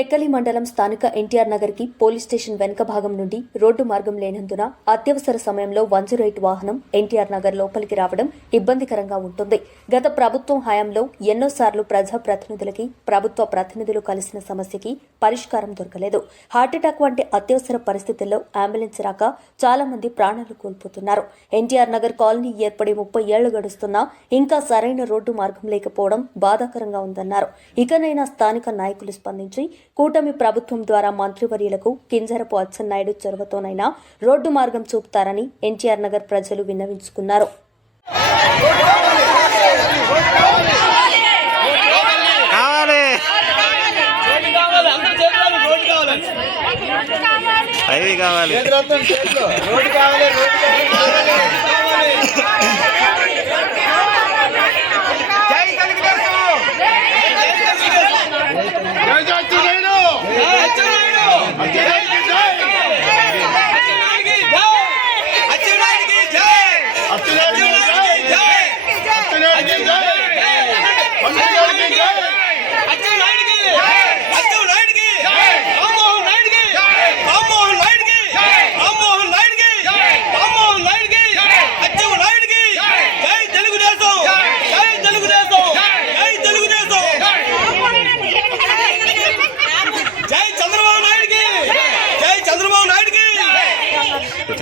టెక్కలి మండలం స్థానిక ఎన్టీఆర్ నగర్ కి పోలీస్ స్టేషన్ వెనుక భాగం నుండి రోడ్డు మార్గం లేనందున అత్యవసర సమయంలో 108 వాహనం ఎన్టీఆర్ నగర్ లోపలికి రావడం ఇబ్బందికరంగా ఉంటుంది. గత ప్రభుత్వం హయాంలో ఎన్నోసార్లు ప్రజాప్రతినిధులకి ప్రభుత్వ ప్రతినిధులు కలిసిన సమస్యకి పరిష్కారం దొరకలేదు. హార్ట్అటాక్ వంటి అత్యవసర పరిస్థితుల్లో అంబులెన్స్ రాక చాలా మంది ప్రాణాలు కోల్పోతున్నారు. ఎన్టీఆర్ నగర్ కాలనీ ఏర్పడి 30 ఏళ్లు గడుస్తున్నా ఇంకా సరైన రోడ్డు మార్గం లేకపోవడం బాధాకరంగా ఉందన్నారు. ఇకనైనా స్థానిక నాయకులు స్పందించి కూటమి ప్రభుత్వం ద్వారా మంత్రివర్యులకు కింజరపు అచ్చెన్నాయుడు చొరవతోనైనా రోడ్డు మార్గం చూపుతారని ఎన్టీఆర్ నగర్ ప్రజలు విన్నవించుకున్నారు.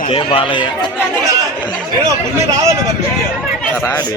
జై బాలయ్య రాడు